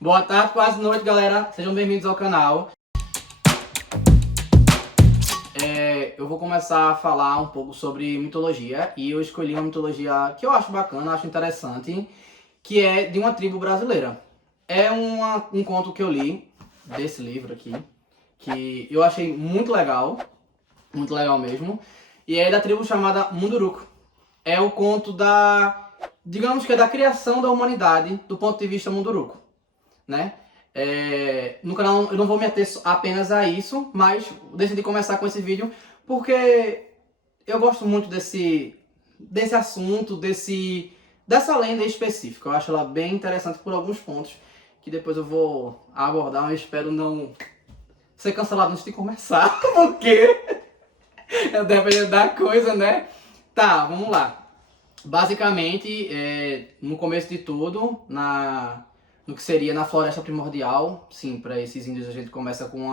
Boa tarde, quase noite, galera. Sejam bem-vindos ao canal. Eu vou começar a falar um pouco sobre mitologia e eu escolhi uma mitologia que eu acho bacana, acho interessante, que é de uma tribo brasileira. É um conto que eu li desse livro aqui, que eu achei muito legal mesmo, e é da tribo chamada Munduruku. É o conto digamos que é da criação da humanidade do ponto de vista Munduruku, né? No canal eu não vou me ater apenas a isso, mas decidi começar com esse vídeo porque eu gosto muito desse assunto, dessa lenda específica. Eu acho ela bem interessante por alguns pontos que depois eu vou abordar. Eu espero não ser cancelado antes de começar, porque dependendo da coisa, né? Tá, vamos lá. Basicamente, no começo de tudo, no que seria na floresta primordial, sim, para esses índios a gente começa com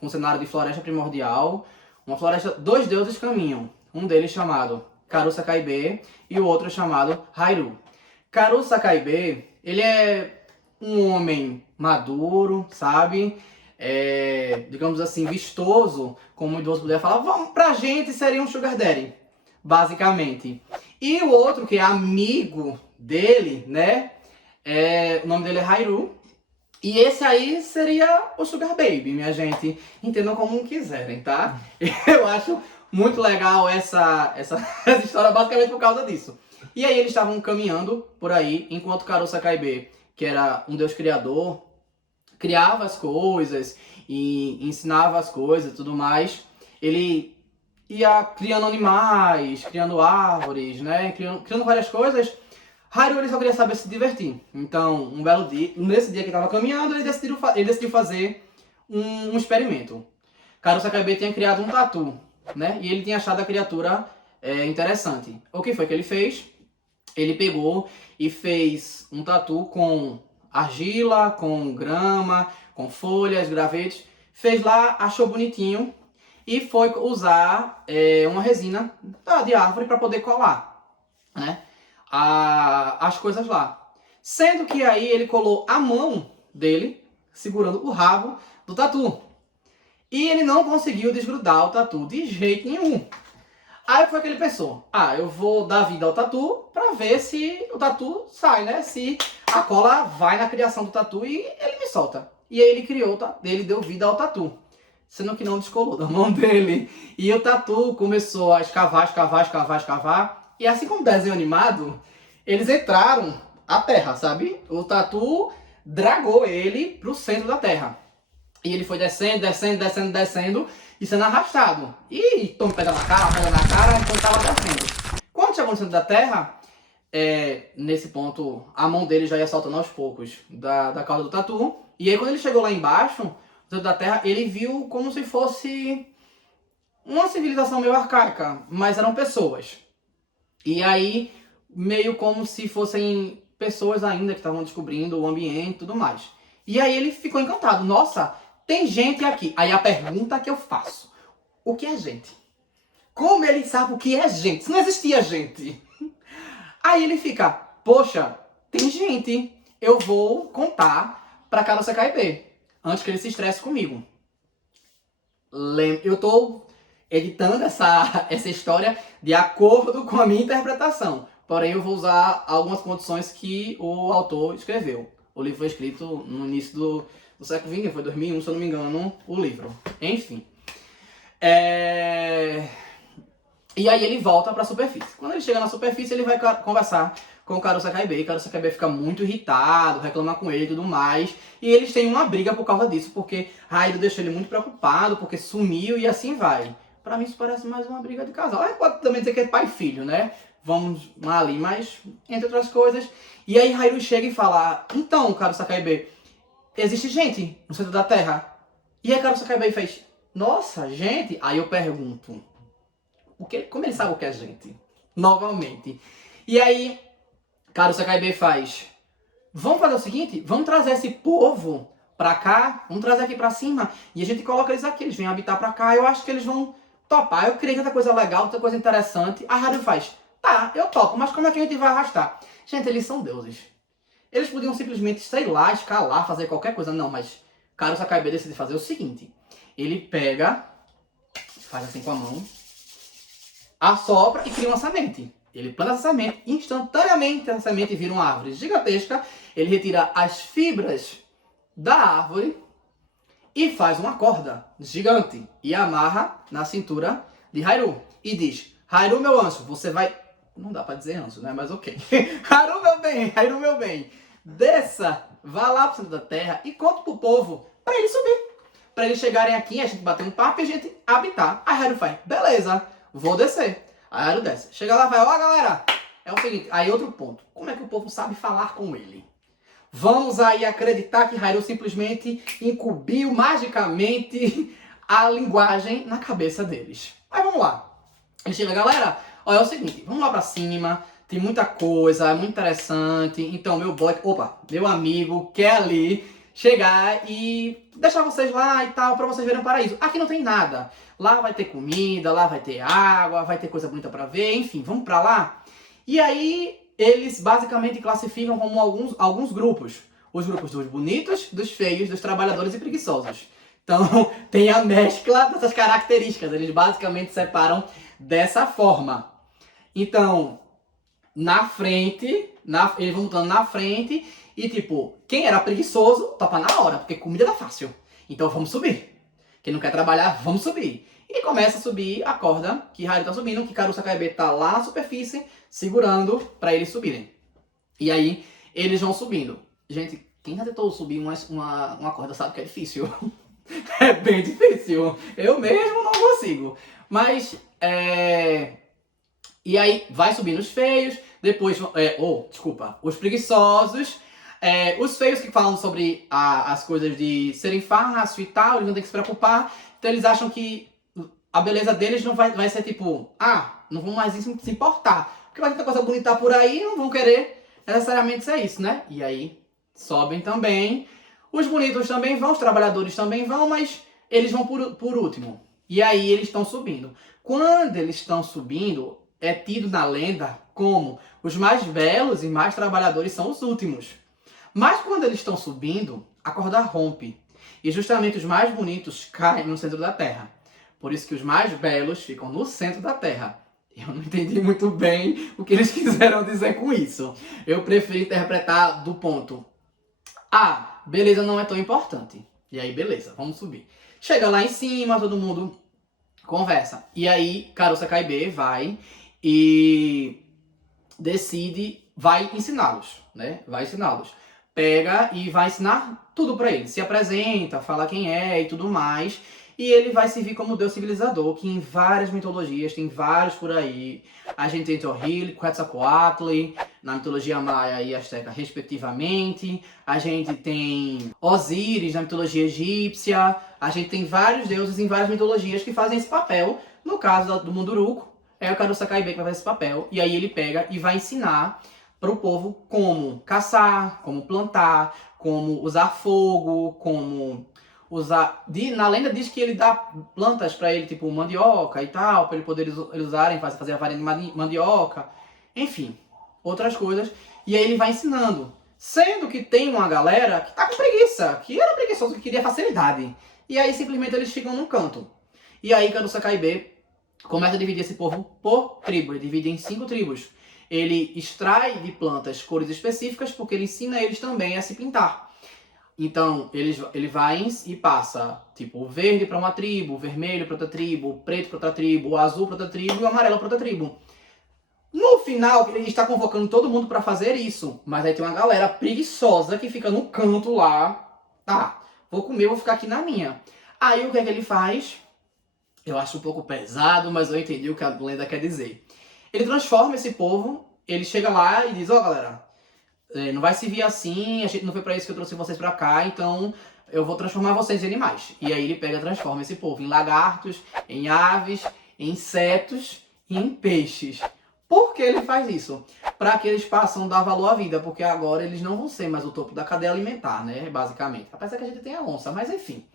um cenário de floresta primordial, uma floresta, dois deuses caminham, um deles chamado Karu-Sakaibe e o outro chamado Hairu. Karu-Sakaibe, ele é um homem maduro, sabe? Digamos assim, vistoso, como o idoso puder falar, vamos, pra gente seria um sugar daddy, basicamente. E o outro, que é amigo dele, né? O nome dele é Hairu. E esse aí seria o Sugar Baby, minha gente. Entendam como quiserem, tá? Eu acho muito legal essa história, basicamente por causa disso. E aí eles estavam caminhando por aí, enquanto Karu-Sakaibe, que era um deus criador, criava as coisas e ensinava as coisas e tudo mais. Ele ia criando animais, criando árvores, né? Criando várias coisas. Hairu ele só queria saber se divertir. Então, um belo dia, nesse dia que ele estava caminhando, ele decidiu fazer um experimento. Karu-Sakaibe tinha criado um tatu, né? E ele tinha achado a criatura interessante. O que foi que ele fez? Ele pegou e fez um tatu com argila, com grama, com folhas, gravetos. Fez lá, achou bonitinho e foi usar uma resina de árvore para poder colar, né, as coisas lá. Sendo que aí ele colou a mão dele segurando o rabo do tatu. E ele não conseguiu desgrudar o tatu de jeito nenhum. Aí foi que ele pensou, eu vou dar vida ao tatu pra ver se o tatu sai, né? Se a cola vai na criação do tatu e ele me solta. E aí ele deu vida ao tatu, sendo que não descolou da mão dele. E o tatu começou a escavar. E assim como desenho animado, eles entraram à terra, sabe? O tatu dragou ele pro centro da terra. E ele foi descendo e sendo arrastado. E tomou pedra na cara, enquanto estava descendo. Quando chegou no centro da terra, nesse ponto, a mão dele já ia soltando aos poucos da cauda do tatu. E aí quando ele chegou lá embaixo, no centro da terra, ele viu como se fosse uma civilização meio arcaica, mas eram pessoas. E aí, meio como se fossem pessoas ainda que estavam descobrindo o ambiente e tudo mais. E aí ele ficou encantado. Nossa, tem gente aqui. Aí a pergunta que eu faço: o que é gente? Como ele sabe o que é gente? Se não existia gente. Aí ele fica: poxa, tem gente. Eu vou contar pra Karu-Sakaibe antes que ele se estresse comigo. Eu tô editando essa história de acordo com a minha interpretação. Porém, eu vou usar algumas condições que o autor escreveu. O livro foi escrito no início do século XX, foi 2001, se eu não me engano, o livro. Enfim. E aí ele volta para a superfície. Quando ele chega na superfície, ele vai conversar com o Karu-Sakaibe. E o Karu-Sakaibe fica muito irritado, reclama com ele e tudo mais. E eles têm uma briga por causa disso, porque Hairu deixou ele muito preocupado, porque sumiu e assim vai. Pra mim isso parece mais uma briga de casal. Pode também dizer que é pai e filho, né? Vamos ali, mas entre outras coisas. E aí Hairu chega e fala: então, Karu-Sakaibe, existe gente no centro da Terra? E aí Karu-Sakaibe fez: nossa, gente? Aí eu pergunto: como ele sabe o que é gente? Novamente. E aí Karu-Sakaibe faz: vamos fazer o seguinte, vamos trazer esse povo pra cá, vamos trazer aqui pra cima, e a gente coloca eles aqui, eles vêm habitar pra cá, eu acho que eles vão topar, eu criei tanta coisa legal, tanta coisa interessante. A Hairu faz: tá, eu topo, mas como é que a gente vai arrastar? Gente, eles são deuses. Eles podiam simplesmente, sei lá, escalar, fazer qualquer coisa. Não, mas Caro Sakabe decide fazer o seguinte. Ele pega, faz assim com a mão, assopra e cria uma semente. Ele planta essa semente, instantaneamente essa semente vira uma árvore gigantesca. Ele retira as fibras da árvore e faz uma corda gigante e amarra na cintura de Hairu. E diz, Hairu, meu anjo, você vai... Não dá pra dizer anjo, né? Mas ok. Hairu, meu bem, desça, vá lá pro centro da terra e conta pro povo pra ele subir. Pra eles chegarem aqui, a gente bater um papo e a gente habitar. Aí Hairu faz, beleza, vou descer. Aí Hairu desce. Chega lá e vai, ó galera, é o seguinte, aí outro ponto. Como é que o povo sabe falar com ele? Vamos aí acreditar que Hairu simplesmente incumbiu magicamente a linguagem na cabeça deles. Mas vamos lá. Ele chega, galera, ó, é o seguinte, vamos lá pra cima, tem muita coisa, é muito interessante. Então meu amigo quer ali chegar e deixar vocês lá e tal, pra vocês verem o paraíso. Aqui não tem nada. Lá vai ter comida, lá vai ter água, vai ter coisa bonita pra ver, enfim, vamos pra lá. E aí eles basicamente classificam como alguns grupos. Os grupos dos bonitos, dos feios, dos trabalhadores e preguiçosos. Então, tem a mescla dessas características. Eles basicamente separam dessa forma. Então, na frente, eles vão lutando na frente e tipo, quem era preguiçoso, topa na hora, porque comida tá fácil. Então vamos subir. Quem não quer trabalhar, vamos subir. E começa a subir a corda que Hairu tá subindo, que Caro Sakabe tá lá na superfície, segurando para eles subirem. E aí, eles vão subindo. Gente, quem já tentou subir uma corda sabe que é difícil. É bem difícil. Eu mesmo não consigo. Mas, E aí, vai subindo os feios, depois... os preguiçosos. Os feios que falam sobre as coisas de serem fácil e tal, eles não tem que se preocupar. Então eles acham que a beleza deles não vai ser tipo... não vão mais se importar. Porque vai ter tanta coisa bonita por aí, não vão querer necessariamente ser isso, né? E aí, sobem também. Os bonitos também vão, os trabalhadores também vão, mas eles vão por último. E aí eles estão subindo. Quando eles estão subindo, é tido na lenda como os mais belos e mais trabalhadores são os últimos. Mas quando eles estão subindo, a corda rompe. E justamente os mais bonitos caem no centro da terra. Por isso que os mais belos ficam no centro da terra. Eu não entendi muito bem o que eles quiseram dizer com isso. Eu prefiro interpretar do ponto: beleza não é tão importante. E aí, beleza, vamos subir. Chega lá em cima, todo mundo conversa. E aí, Caro Sakabe vai e vai ensiná-los, né? Vai ensiná-los. Pega e vai ensinar tudo pra eles. Se apresenta, fala quem é e tudo mais. E ele vai servir como deus civilizador, que em várias mitologias, tem vários por aí. A gente tem Toril, Quetzalcoatl, na mitologia maia e asteca, respectivamente. A gente tem Osíris, na mitologia egípcia. A gente tem vários deuses em várias mitologias que fazem esse papel. No caso do Munduruku, é o Caro Sakabe que vai fazer esse papel. E aí ele pega e vai ensinar para o povo como caçar, como plantar, como usar fogo, como... Na lenda diz que ele dá plantas pra ele, tipo mandioca e tal, pra ele poder eles usarem, fazer a farinha de mandioca, enfim, outras coisas. E aí ele vai ensinando. Sendo que tem uma galera que tá com preguiça, que era preguiçoso, que queria facilidade. E aí simplesmente eles ficam num canto. E aí Caro Sakabe começa a dividir esse povo por tribo, ele divide em 5 tribos. Ele extrai de plantas cores específicas porque ele ensina eles também a se pintar. Então, ele vai e passa, tipo, o verde para uma tribo, o vermelho para outra tribo, o preto para outra tribo, o azul para outra tribo e o amarelo para outra tribo. No final, ele está convocando todo mundo para fazer isso. Mas aí tem uma galera preguiçosa que fica no canto lá. Vou comer, vou ficar aqui na minha. Aí o que é que ele faz? Eu acho um pouco pesado, mas eu entendi o que a lenda quer dizer. Ele transforma esse povo, ele chega lá e diz, galera... não vai se vir assim, a gente não foi pra isso que eu trouxe vocês pra cá, então eu vou transformar vocês em animais. E aí ele pega e transforma esse povo em lagartos, em aves, em insetos e em peixes. Por que ele faz isso? Para que eles possam dar valor à vida, porque agora eles não vão ser mais o topo da cadeia alimentar, né, basicamente. Apesar que a gente tem a onça, mas enfim.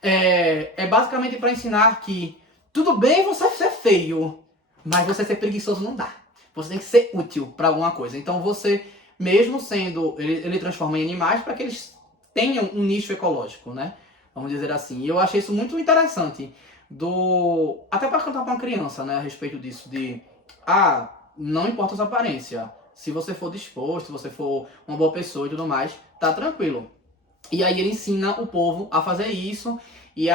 É basicamente para ensinar que tudo bem você ser feio, mas você ser preguiçoso não dá. Você tem que ser útil para alguma coisa. Então você mesmo sendo, ele transforma em animais para que eles tenham um nicho ecológico, né? Vamos dizer assim. E eu achei isso muito interessante, até para cantar para uma criança, né, a respeito disso, não importa a sua aparência, se você for disposto, se você for uma boa pessoa e tudo mais, tá tranquilo. E aí ele ensina o povo a fazer isso e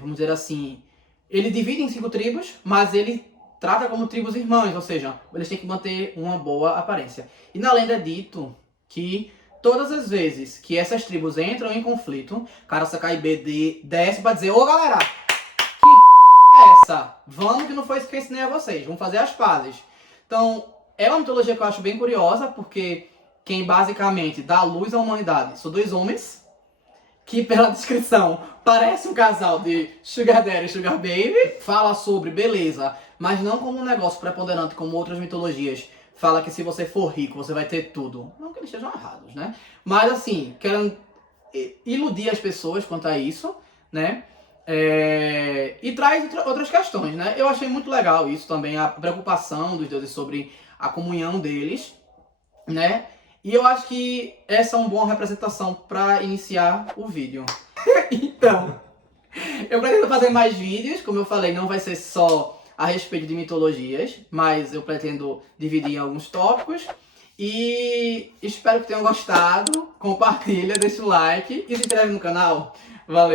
vamos dizer assim, ele divide em 5 tribos, mas ele trata como tribos irmãs, ou seja, eles têm que manter uma boa aparência. E na lenda é dito que todas as vezes que essas tribos entram em conflito, Cara Sakai desce pra dizer: ô galera, que é essa? Vamos, que não foi isso que eu ensinei a vocês, vamos fazer as pazes. Então, é uma mitologia que eu acho bem curiosa, porque quem basicamente dá luz à humanidade são 2 homens, que pela descrição parece um casal de Sugar Daddy e Sugar Baby, fala sobre beleza, mas não como um negócio preponderante como outras mitologias. Fala que se você for rico, você vai ter tudo. Não que eles estejam errados, né? Mas assim, querem iludir as pessoas quanto a isso, né? E traz outras questões, né? Eu achei muito legal isso também, a preocupação dos deuses sobre a comunhão deles, né? E eu acho que essa é uma boa representação para iniciar o vídeo. Então, eu pretendo fazer mais vídeos, como eu falei, não vai ser só a respeito de mitologias, mas eu pretendo dividir em alguns tópicos. E espero que tenham gostado. Compartilha, deixa o like e se inscreve no canal. Valeu!